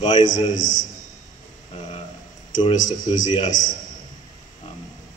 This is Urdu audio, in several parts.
advisors, tourist enthusiasts,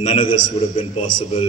None of this would have been possible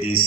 DC,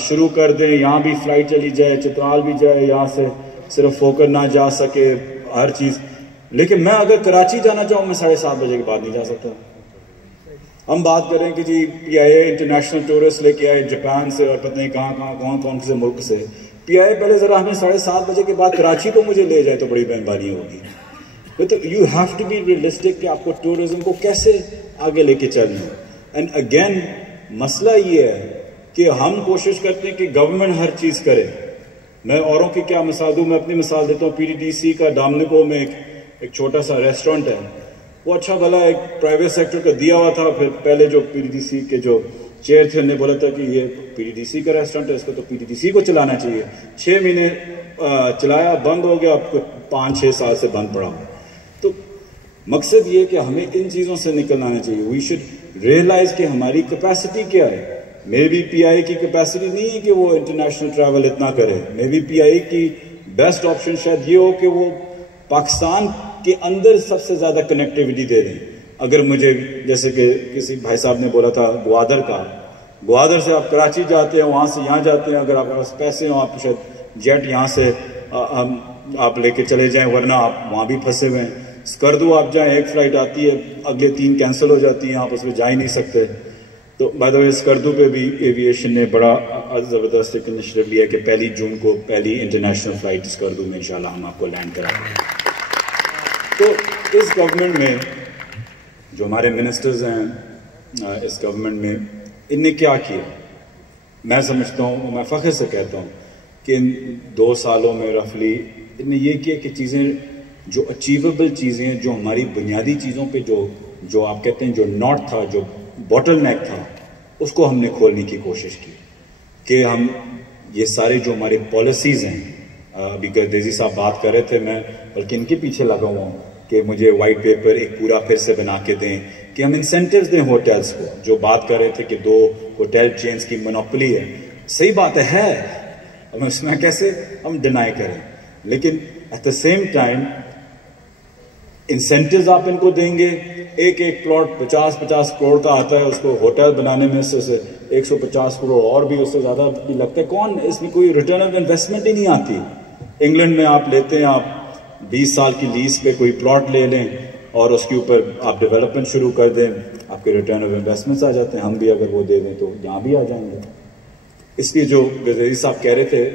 شروع کر دیں, یہاں بھی فلائٹ چلی جائے, چترال بھی جائے, یہاں سے صرف ہوکر نہ جا سکے ہر چیز. لیکن میں اگر کراچی جانا چاہوں میں 7:30 بجے کے بعد نہیں جا سکتا. ہم بات کریں کہ جی پی آئی اے انٹرنیشنل ٹورسٹ لے کے آئے جاپان سے اور پتہ نہیں کون سے ملک سے. پی آئی اے پہلے ذرا ہمیں 7:30 بجے کے بعد کراچی تو مجھے لے جائے تو بڑی مہربانی ہوگی. تو you have to be realistic کہ آپ کو ٹورزم کو کیسے آگے لے کے چلنا ہے. اینڈ اگین مسئلہ یہ ہے کہ ہم کوشش کرتے ہیں کہ گورنمنٹ ہر چیز کرے. میں اوروں کی کیا مثال دوں, میں اپنی مثال دیتا ہوں. پی ڈی ڈی سی کا ڈامنگو میں ایک چھوٹا سا ریسٹورنٹ ہے, وہ اچھا بھلا ایک پرائیویٹ سیکٹر کا دیا ہوا تھا. پھر پہلے جو پی ڈی ڈی سی کے جو چیئر تھے انہوں نے بولا تھا کہ یہ پی ڈی ڈی سی کا ریسٹورنٹ ہے, اس کو تو پی ڈی ڈی سی کو چلانا چاہیے. 6 مہینے چلایا, بند ہو گیا, اب 5-6 سال سے بند پڑا ہوا. تو مقصد یہ کہ ہمیں ان چیزوں سے نکلنا آنا چاہیے. وی شوڈ ریئلائز کہ ہماری کیپیسٹی کیا ہے. مے بی پی آئی کی کیپیسٹی نہیں ہے کہ وہ انٹرنیشنل ٹریول اتنا کرے. مے بی پی آئی کی بیسٹ آپشن شاید یہ ہو کہ وہ پاکستان کے اندر سب سے زیادہ کنیکٹیوٹی دے دیں. اگر مجھے جیسے کہ کسی بھائی صاحب نے بولا تھا گوادر سے آپ کراچی جاتے ہیں, وہاں سے یہاں جاتے ہیں, اگر آپ کے پاس پیسے ہوں آپ شاید جیٹ یہاں سے آپ لے کے چلے جائیں, ورنہ آپ وہاں بھی پھنسے ہوئے ہیں. اسکردو آپ جائیں, ایک فلائٹ آتی ہے, اگلے 3 کینسل ہو جاتی ہیں, آپ اس میں جا ہی نہیں سکتے. تو بائی دا وے اسکردو پہ بھی ایویشن نے بڑا زبردست ایک انیشیٹو لیا کہ 1 جون کو پہلی انٹرنیشنل فلائٹ اسکردو میں انشاءاللہ ہم آپ کو لینڈ کرائیں گے. تو اس گورنمنٹ میں جو ہمارے منسٹرز ہیں اس گورنمنٹ میں, ان نے کیا کیا, میں سمجھتا ہوں, میں فخر سے کہتا ہوں کہ ان 2 سالوں میں رفلی ان نے یہ کیا کہ چیزیں جو اچیویبل چیزیں, جو ہماری بنیادی چیزوں پہ جو آپ کہتے ہیں جو ناٹ تھا, جو باٹل نیک تھا, اس کو ہم نے کھولنے کی کوشش کی. کہ ہم یہ سارے جو ہمارے پالیسیز ہیں, ابھی گردیزی صاحب بات کر رہے تھے, میں بلکہ ان کے پیچھے لگا ہوا ہوں کہ مجھے وائٹ پیپر ایک پورا پھر سے بنا کے دیں کہ ہم انسینٹیوز دیں ہوٹلز کو. جو بات کر رہے تھے کہ 2 ہوٹل چینز کی مونوپولی ہے, صحیح بات ہے, ہم اس میں کیسے ہم ڈینائی کریں, لیکن at the same time incentives آپ ان کو دیں گے. ایک پلاٹ 50 کروڑ کا آتا ہے, اس کو ہوٹل بنانے میں سے 150 کروڑ اور بھی اس سے زیادہ بھی لگتا ہے. کون اس میں کوئی ریٹرن آف انویسٹمنٹ ہی نہیں آتی. انگلینڈ میں آپ لیتے ہیں, آپ 20 سال کی لیز پہ کوئی پلاٹ لے لیں اور اس کے اوپر آپ ڈیولپمنٹ شروع کر دیں, آپ کے ریٹرن آف انویسٹمنٹس آ جاتے ہیں. ہم بھی اگر وہ دے دیں تو یہاں بھی آ جائیں گے. اس لیے جو گردیزی صاحب کہہ رہے تھے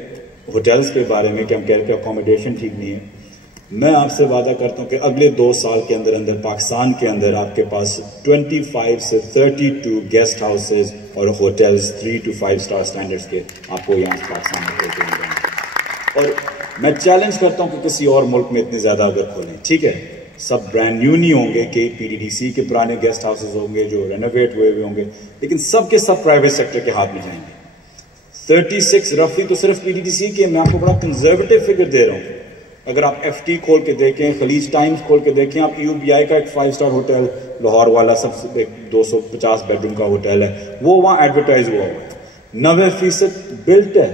ہوٹلز کے بارے میں کہ ہم کہہ رہے تھے اکوموڈیشن ٹھیک نہیں ہے, میں آپ سے وعدہ کرتا ہوں کہ اگلے 2 سال کے اندر پاکستان کے اندر آپ کے پاس 25 سے 32 گیسٹ ہاؤسز اور ہوٹلز 3 to 5 سٹار سٹینڈرڈز کے آپ کو یہاں پاکستان میں کھولتے مل جائیں گے. اور میں چیلنج کرتا ہوں کہ کسی اور ملک میں اتنے زیادہ اگر کھولیں, ٹھیک ہے سب برانڈ نیو نہیں ہوں گے, کہ پی ڈی ڈی سی کے پرانے گیسٹ ہاؤسز ہوں گے جو رینوویٹ ہوئے ہوں گے, لیکن سب کے سب پرائیویٹ سیکٹر کے ہاتھ میں جائیں گے. 36 رفلی تو صرف پی ڈی ڈی سی کے, میں آپ کو بڑا کنزرویٹو فگر دے رہا ہوں. اگر آپ ایف ٹی کھول کے دیکھیں, خلیج ٹائمز کھول کے دیکھیں, آپ یو بی آئی کا ایک 5 سٹار ہوٹل لاہور والا سب سے ایک 250 بیڈ روم کا ہوٹل ہے, وہ وہاں ایڈورٹائز ہوا ہے, 90% بلٹ ہے.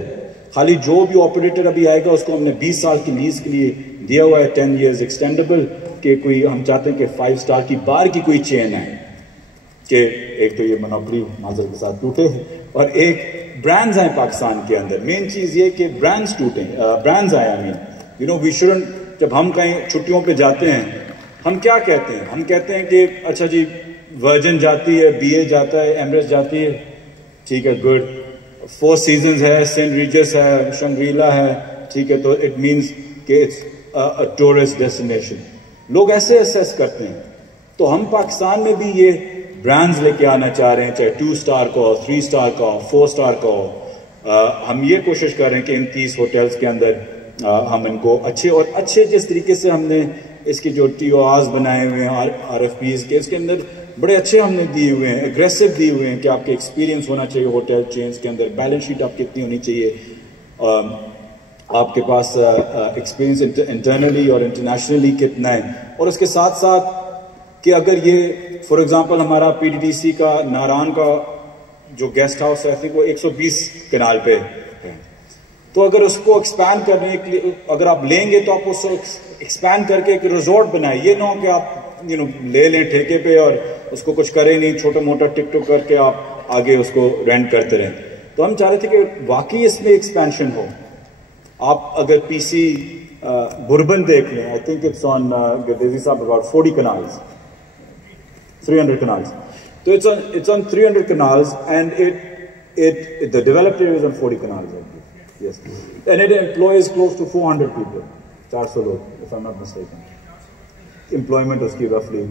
خالی جو بھی آپریٹر ابھی آئے گا اس کو ہم نے 20 سال کی لیز کے لیے دیا ہوا ہے, 10 years ایکسٹینڈیبل, کہ کوئی ہم چاہتے ہیں کہ 5 سٹار کی بار کی کوئی چین ہے, کہ ایک تو یہ منوپلی معذرت کے ساتھ ٹوٹے اور ایک برانڈز آئیں پاکستان کے اندر. مین چیز یہ کہ برانڈز ٹوٹیں, برانڈز آئے. یو نو وی شوڈنٹ, جب ہم کہیں چھٹیوں پہ جاتے ہیں ہم کیا کہتے ہیں, ہم کہتے ہیں کہ اچھا جی ورجن جاتی ہے, بی اے جاتا ہے, ایمریٹس جاتی ہے, ٹھیک ہے گڈ, 4 سیزنز ہے, سینٹ ریجس ہے, شنگریلا ہے, ٹھیک ہے, تو اٹ مینس کہ اٹس ٹورسٹ ڈیسٹینیشن. لوگ ایسے اسیس کرتے ہیں. تو ہم پاکستان میں بھی یہ برانڈز لے کے آنا چاہ رہے ہیں, چاہے 2 سٹار کا ہو, 3 سٹار کا ہو, 4 سٹار کا ہو. ہم یہ کوشش کر رہے ہیں کہ ان 30 ہوٹلز کے اندر ہم ان کو اچھے جس طریقے سے ہم نے اس کے جو ٹی او آرز بنائے ہوئے ہیں, آر ایف پیز کے, اس کے اندر بڑے اچھے ہم نے دیے ہوئے ہیں, اگریسو دیے ہوئے ہیں کہ آپ کے ایکسپیرینس ہونا چاہیے ہوٹل چینز کے اندر, بیلنس شیٹ آپ کتنی ہونی چاہیے, آپ کے پاس ایکسپیرینس انٹرنلی اور انٹرنیشنلی کتنا ہے. اور اس کے ساتھ ساتھ کہ اگر یہ فار ایگزامپل ہمارا پی ڈی ڈی سی کا ناران کا جو گیسٹ ہاؤس ہے وہ 120 کنال پہ ہے, تو اگر اس کو ایکسپینڈ کرنے کے لیے اگر آپ لیں گے تو آپ اس کو ایکسپینڈ کر کے ایک ریزورٹ بنائیں. یہ نہ ہو کہ آپ لے لیں ٹھیکے پہ اور اس کو کچھ کریں نہیں, چھوٹا موٹا ٹک ٹک کر کے آپ آگے اس کو رینٹ کرتے رہیں. تو ہم چاہ رہے تھے کہ واقعی اس میں ایکسپینشن ہو. آپ اگر پی سی بربن دیکھ لیں, I think it's on Gardezi صاحب about 40 canals, 300 canals. So it's on 300 canals, and the developed area is on 40 canals, I believe. Yes, and it employs close to 400 people, 400 log, if I'm not mistaken. Employment is roughly